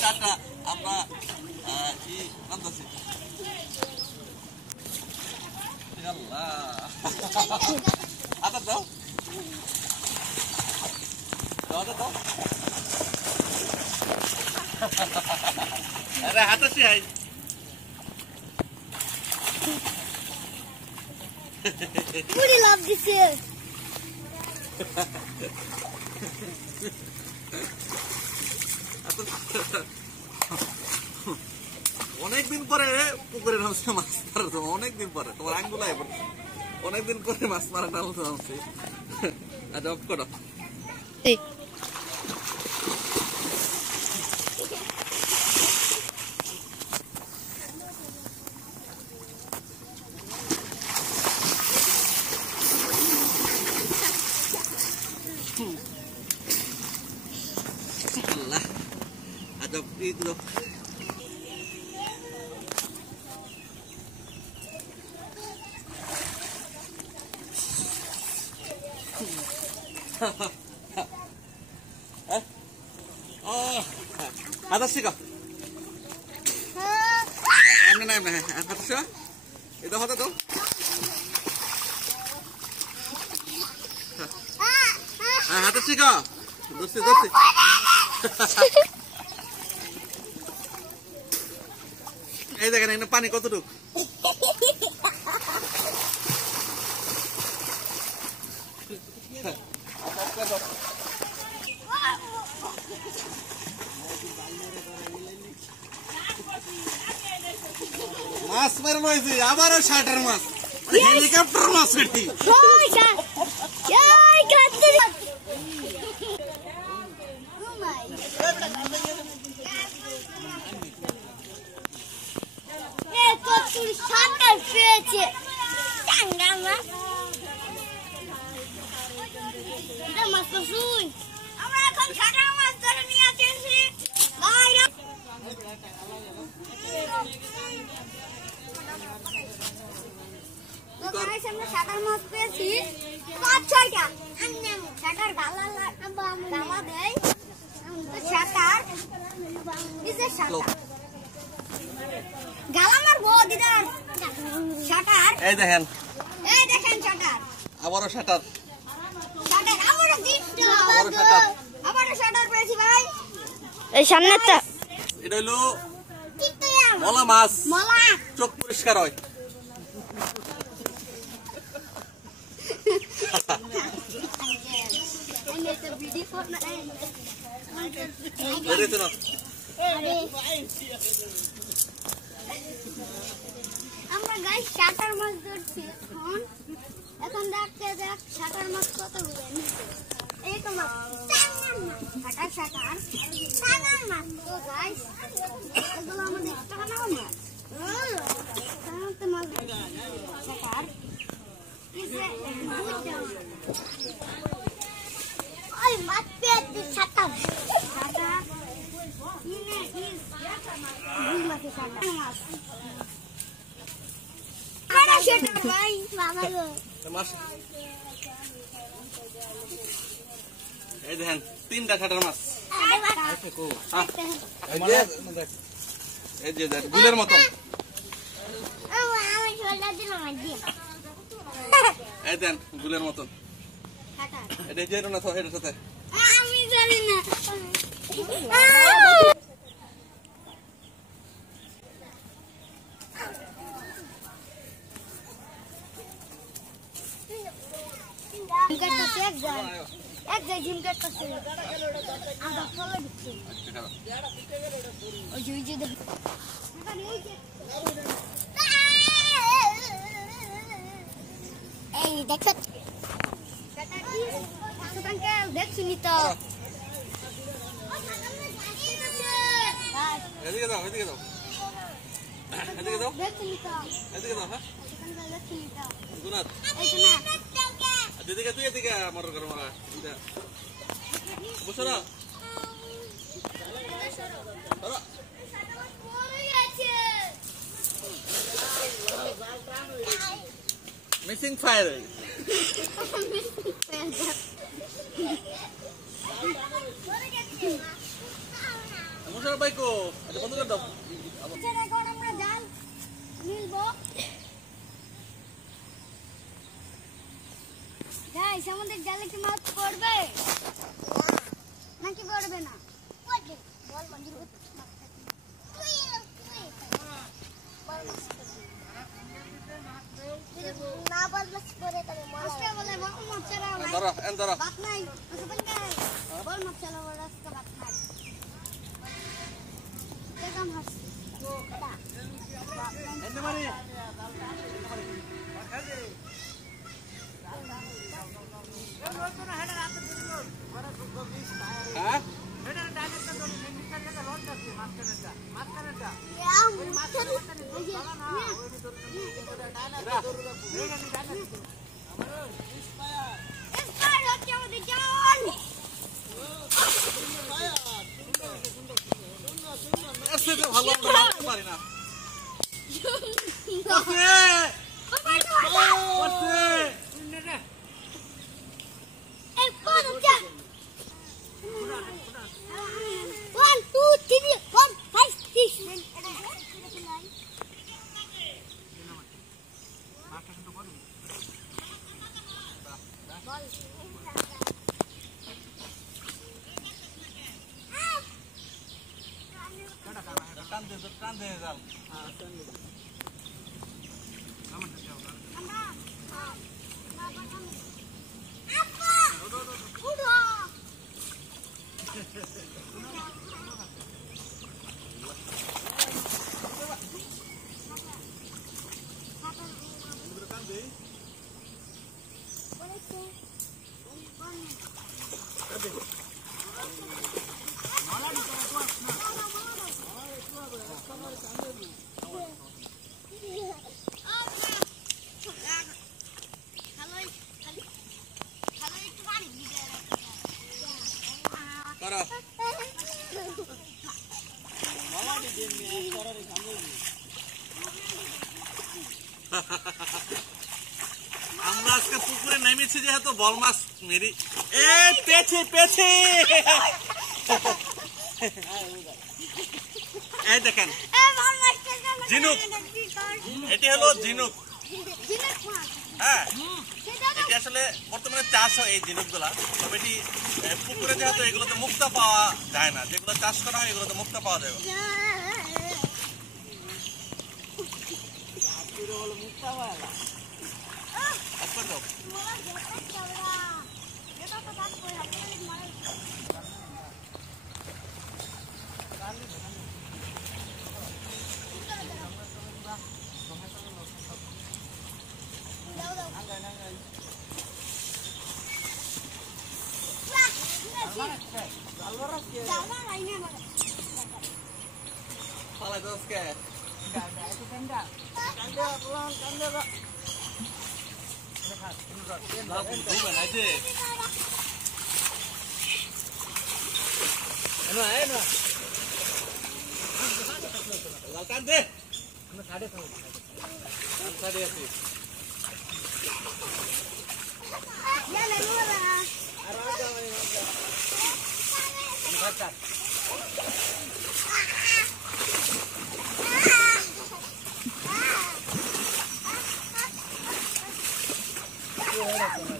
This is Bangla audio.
টাটা আমরা কি নামতাছি আল্লাহ আটা দাও দাও দাও আরে হাতাছি I Would you love this here? অনেকদিন পরে পুকুরে নামছে মাছ মারা তো অনেকদিন পরে তোমার আঙ্গুল আয় পড়ছে অনেকদিন পরে মাছ মারা নামতে নামছে আচ্ছা অফ করো আল্লাহ আচ্ছা এইগুলো atas sih kok? Em atas sih? Itu hotel tuh? Atas sih kok? Terus. দেখেন এখানে পানি কতটুকু মাছ মারানো হয়েছে আবারও শাটার মাছ হেলিকপ্টার মাছ এটি আমরা এখন শাটার মাছ ধরে নিয়ে আসছি আমরা শাটার মাছ পেয়েছি 5-6টা শাটার গালা দেয় শাটার গালা মারবো দিদার শাটার এই দেখেন শাটার আবারও শাটার আবারও শাটার পেয়েছি ভাই এই সামনেটা এটা হলো মলা মাছ মলা চোখ পরিষ্কার হয় আমরা গাইস শাটার মাছ ধরছি এখন দেখতে দেখ শাটার মাছ কত এই তো মাছ শাটার মাছ তো গাইস এগুলো আমাদের টাকা নাও মাছ শাটার ওই মাছ পেয়েছি শাটার এই দেখেন 3টা শাটার মাছ এই যে গুলের মতো এই দেন গুলের মতো এটা যে না তো এটার সাথে আমি জানি না এক জায়গায় জিম কাটতেছে আমরা ফলো দিচ্ছি ওই যে এই দেখো দেখছিনি তো এদিকে দাও দেখছিনি তো এদিকে দাও হ্যাঁ দেখছিনি তো গুনাত এদিকে তুই এদিকে আমার ঘর মারা বুঝছো না মিসিং ফায়ার মুশারফ ভাই কো আচ্ছা বন্ধ করে দাও এখন আমরা জাল মিলবো গাইস আমাদের জালে কি মাছ পড়বে নাকি পড়বে না পড়বে বল বন্ধু না বল মাছ পড়ে তবে আজকে বলে বল মাছ ছাড়া ধরো ধরো বাত নাই বল গাইস বল মাছ ছাড়া বল আজকে বাত নাই কেমন হাসি এনে মারি হ্যাঁ ভালো পারি না টান দে যাও আমরা আজকে পুকুরে নেমেছি যেহেতু বল মাছ মেরি পেছে পেছে এই দেখেন ঝিনুক এটি হলো ঝিনুক হ্যাঁ এটি আসলে বর্তমানে চাষ হয় এই ঝিনুক গুলা তবে এটি পুকুরে যেহেতু এগুলোতে মুক্তা পাওয়া যায় না যেগুলো চাষ করা হয় এগুলোতে মুক্তা পাওয়া যায় Yeah.